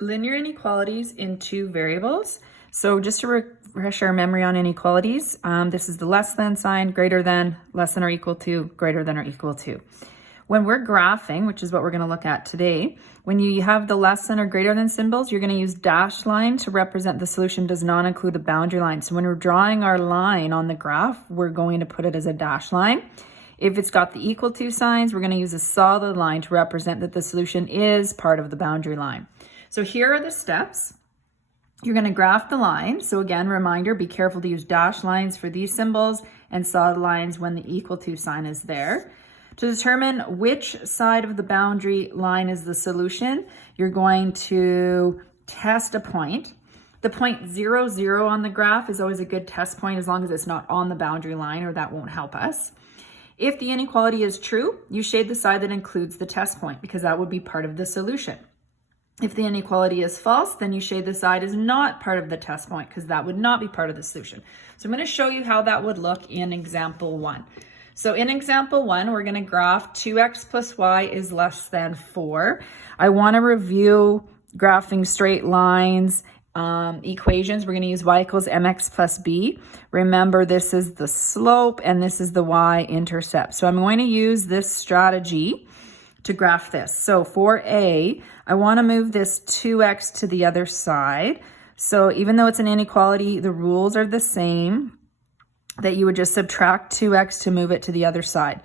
Linear inequalities in two variables. So just to refresh our memory on inequalities, this is the less than sign, greater than, less than or equal to, greater than or equal to. When we're graphing, which is what we're going to look at today, when you have the less than or greater than symbols, you're going to use dashed line to represent the solution does not include a boundary line. So when we're drawing our line on the graph, we're going to put it as a dashed line. If it's got the equal to signs, we're going to use a solid line to represent that the solution is part of the boundary line. So here are the steps. You're going to graph the line. So again, reminder, be careful to use dashed lines for these symbols and solid lines when the equal to sign is there. To determine which side of the boundary line is the solution, you're going to test a point. The point 0, 0 on the graph is always a good test point as long as it's not on the boundary line, or that won't help us. If the inequality is true, you shade the side that includes the test point because that would be part of the solution. If the inequality is false, then you shade the side as not part of the test point because that would not be part of the solution. So I'm going to show you how that would look in example 1. So in example 1, we're going to graph 2x plus y is less than 4. I want to review graphing straight lines, equations. We're going to use y equals mx plus b. Remember, this is the slope and this is the y-intercept. So I'm going to use this strategy to graph this. So for A, I want to move this 2x to the other side. So even though it's an inequality, the rules are the same, that you would just subtract 2x to move it to the other side.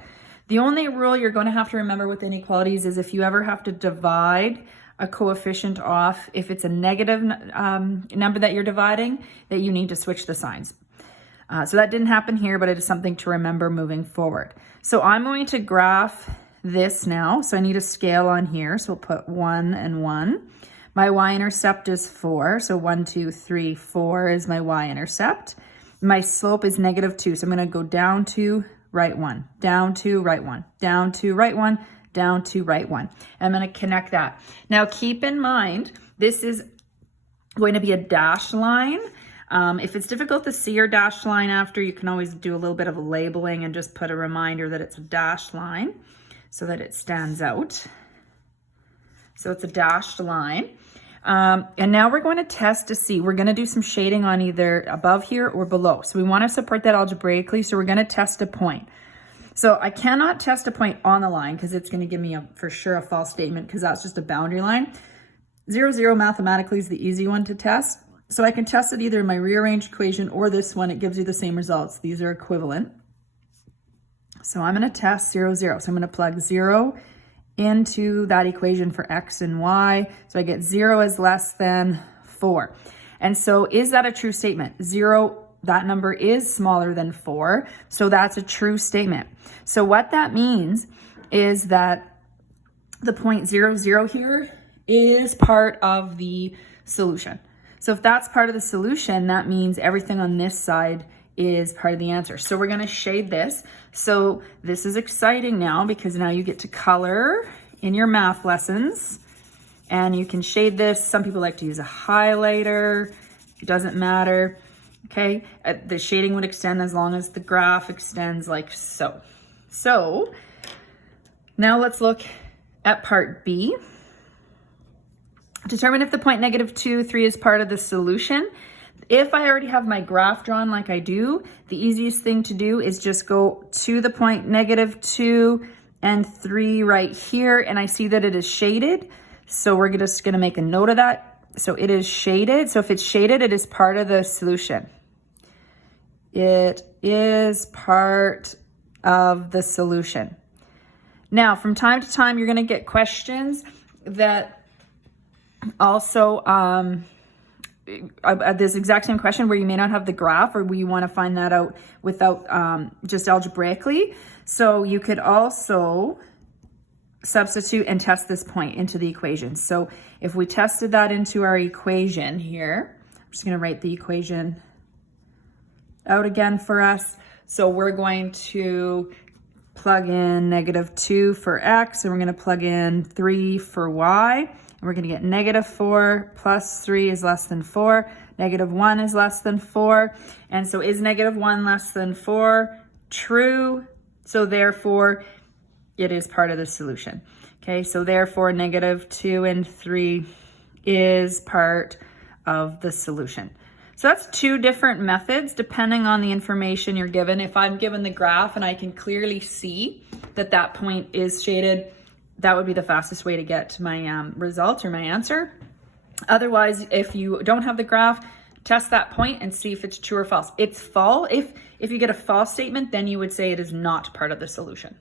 The only rule you're going to have to remember with inequalities is if you ever have to divide a coefficient off, if it's a negative number that you're dividing, that you need to switch the signs. So that didn't happen here, but it is something to remember moving forward. So I'm going to graph this now. So I need a scale on here. So we'll put 1 and 1. My y-intercept is 4. So 1, 2, 3, 4 is my y-intercept. My slope is -2. So I'm going to go down to right 1, down to right 1, down to right 1, down to right 1. And I'm going to connect that. Now keep in mind, this is going to be a dashed line. If it's difficult to see your dashed line after, you can always do a little bit of labeling and just put a reminder that it's a dashed line so that it stands out. So it's a dashed line. And now we're going to test to see, we're going to do some shading on either above here or below. So we want to support that algebraically. So we're going to test a point. So I cannot test a point on the line because it's going to give me for sure a false statement because that's just a boundary line. 0, 0 mathematically is the easy one to test. So I can test it either in my rearranged equation or this one. It gives you the same results. These are equivalent. So I'm going to test 0, 0. So I'm going to plug 0 into that equation for x and y. So I get 0 is less than 4. And so is that a true statement? 0, that number is smaller than 4. So that's a true statement. So what that means is that the point 0, 0 here is part of the solution. So if that's part of the solution, that means everything on this side is part of the answer. So we're going to shade this. So this is exciting now because now you get to color in your math lessons and you can shade this. Some people like to use a highlighter. It doesn't matter. Okay. The shading would extend as long as the graph extends like so. So now let's look at part B. Determine if the point -2, 3 is part of the solution. If I already have my graph drawn like I do, the easiest thing to do is just go to the point -2 and 3 right here. And I see that it is shaded. So we're just going to make a note of that. So it is shaded. So if it's shaded, it is part of the solution. It is part of the solution. Now, from time to time, you're going to get questions that also this exact same question where you may not have the graph or where you want to find that out without just algebraically. So you could also substitute and test this point into the equation. So if we tested that into our equation here, I'm just going to write the equation out again for us. So we're going to plug in -2 for x, and we're going to plug in 3 for y. And we're going to get -4 plus 3 is less than 4. -1 is less than 4. And so is -1 less than 4? True. So therefore, it is part of the solution. Okay, so therefore -2 and 3 is part of the solution. So that's two different methods depending on the information you're given. If I'm given the graph and I can clearly see that that point is shaded, that would be the fastest way to get to my result or my answer. Otherwise, if you don't have the graph, test that point and see if it's true or false. It's false. If you get a false statement, then you would say it is not part of the solution.